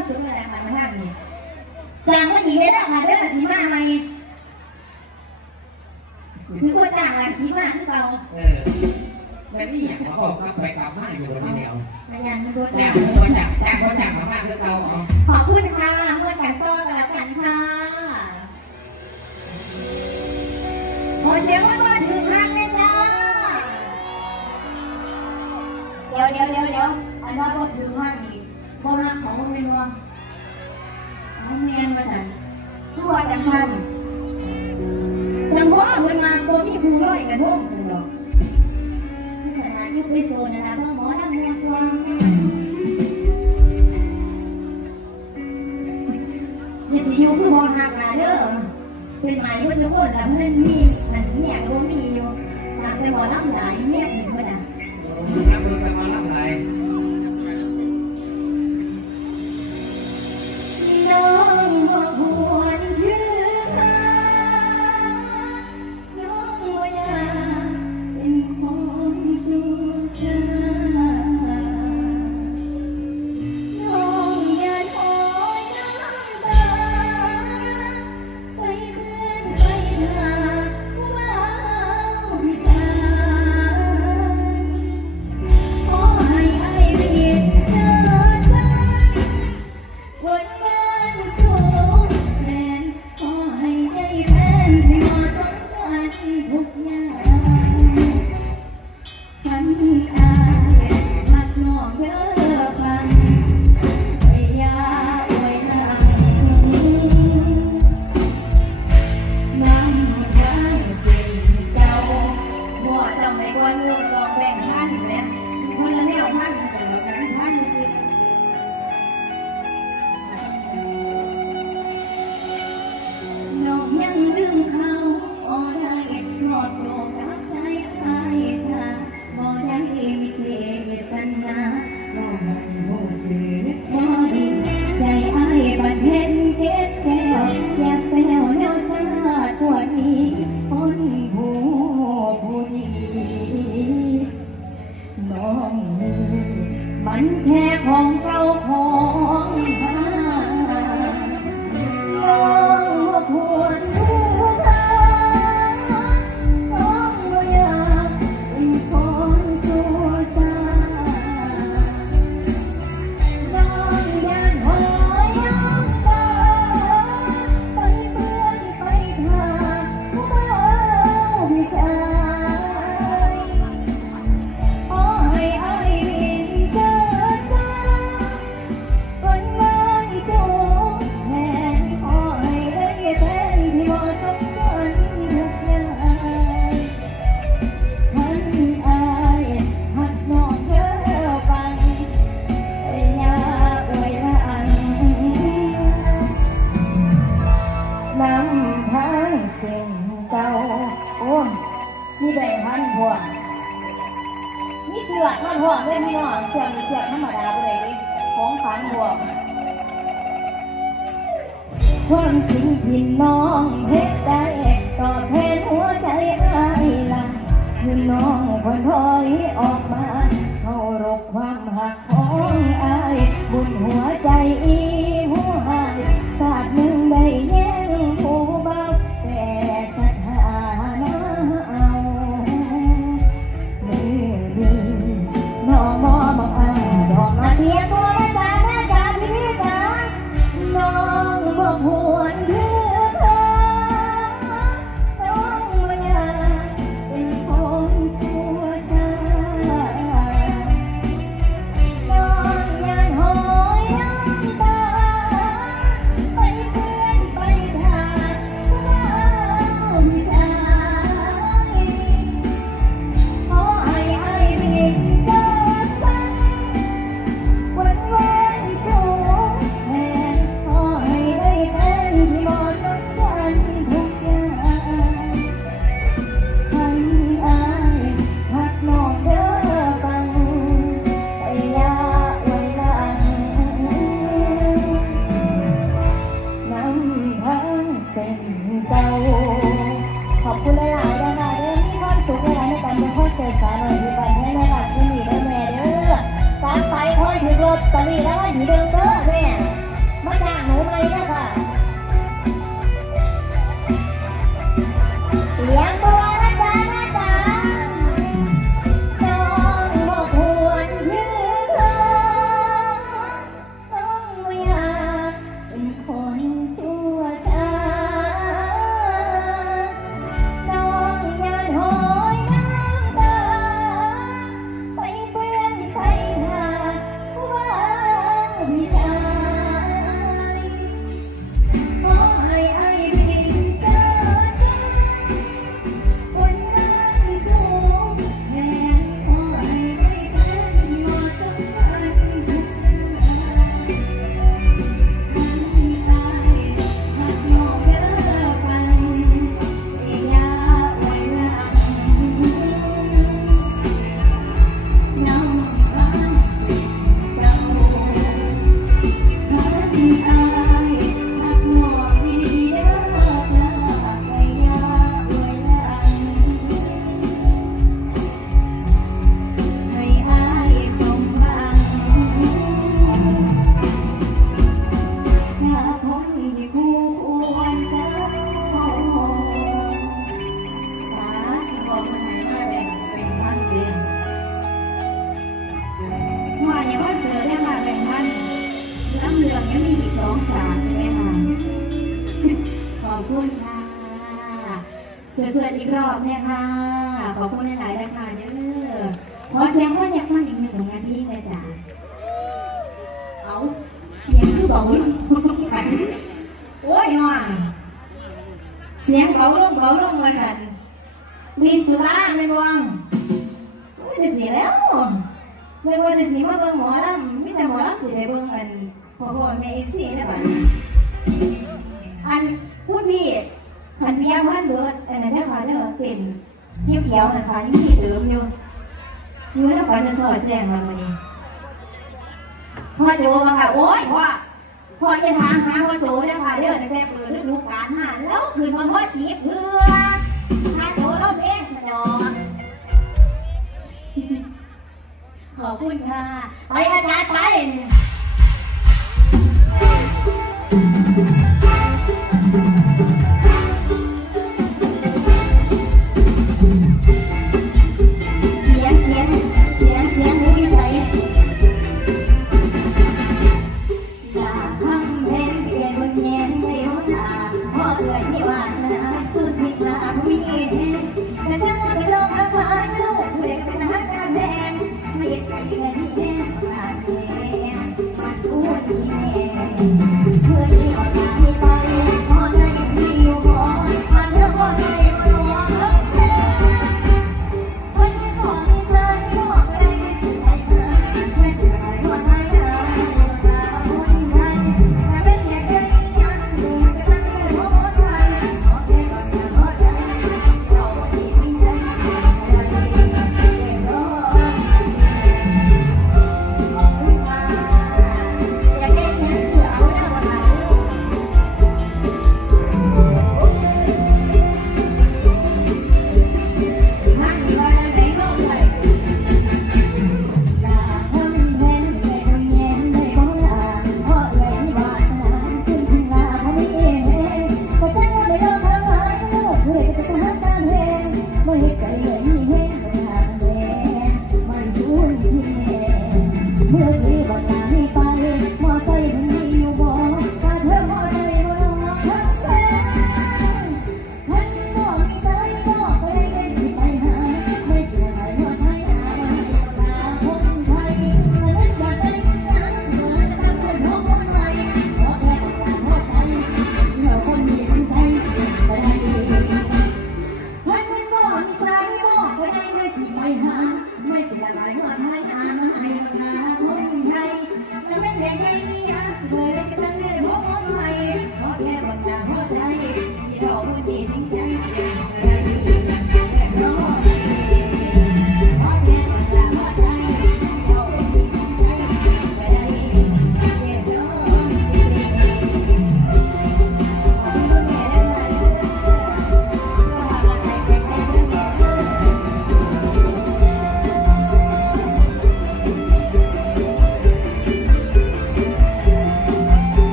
ความสุขเลยค่ะมาทางนี้จ้างว่าอีกเลยนะค่ะเด้อสีมาไหมหรือว่าจ้างหลังสีมาคือเราเออแล้วนี่อย่างเขาบอกกลับไปกลับมาอยู่วันนี้เดียวพยานมันตัวจ้าจ้างงคนจ้างจ้างคนจ้างมาบ้างคือเราอ๋อขอบคุณค่ะเมื่อกันต่อกันแล้วกันค่ะขอเสียงว่า รูร้อยกระทงจังดอกนี่ขนายุคไปโซนนะนะพ่อหมอดำมวลวางนี่สิอยู่คือบอหักมาเด้อเป็นหมายว่าจะคนแล้วมันมีนั่นเมียก็บ่มีอยู่หากไปหมอลำหลายเมีย รู้ เสียงเสียงธรรมดาไปเลยดิของขานบวกความจริงพี่น้องเฮ็ดได้ตอบแทนหัวใจอ้ายละพี่น้องคนถอยออกมาเคารพความหักของอ้ายบุญหัวใจอี คุณค่ะสวยๆอีกรอบเนี่ยค่ะ ขอบคุณหลายๆนะคะเด้อขอเสียงว่าอยากมาอีกหนึ่งผลงานพี่ยิ่งเลยจ้ะเอาเสียงคือเบาลงโอ้ยหน่อเสียงเบาลงเบาลงมาสันมีสุราไม่วางโอ้ยจะเสียแล้วไม่ว่าจะสีมาเบิ่งหมอลำม่แต่หมอลำสีไปเบิ่งอันพ่อพ่อแม่อีสี่นะบ้า นนะเด้อค่ะเด้อเป็นเขียวเขียวนั่นค่ะยังมีเติมอยู่อยู่น้ำกันจะสอดแจ้งมาวันนี้พ่อโจมาค่ะโอ้ยพ่อพ่อจะทางหาพ่อโจเด้อค่ะเด้อตั้งแต่เปิดฤดูการหาแล้วคือนมาพ่อสีเพื่อถ้าโจล้องเองสนองขอบคุณค่ะ